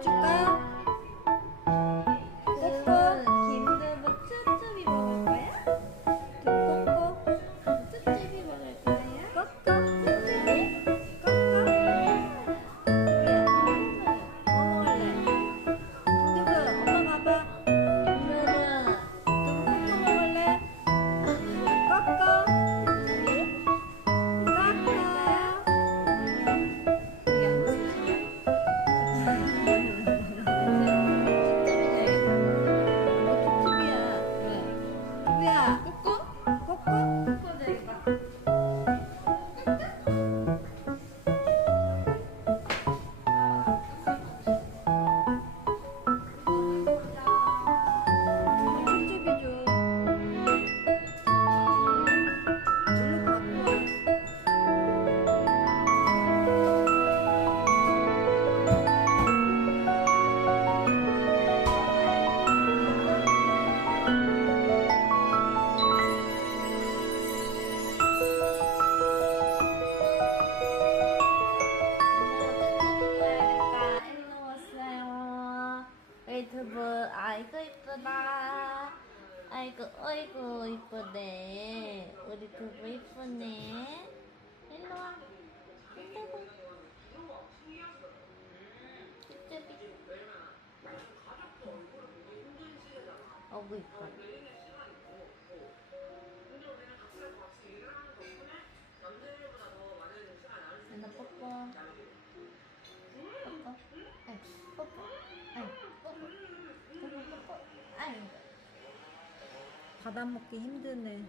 먹어줄까? 김두부 쭈쭈비 먹을 거야? 꼬꼬 쭈쭈비 먹을 거야? 꼬꼬 쭈쭈비 꼬꼬 야 뭐 먹을래? 김두부 엄마 봐봐. 김두부 꼬꼬 먹을래? 꼬꼬 유튜브 아이고 이쁘다. 아이고 어이구 이쁘네. 우리 두부 이쁘네. 일로와. 두부 쭈쭈비. 어구 이뻐. 나 뽀뽀. 뽀뽀. 아이 뽀뽀. 아이 뽀뽀. 두부 뽀뽀. 아이. 받아 먹기 힘드네.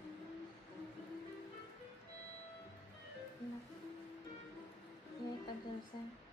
여기까지 오세요.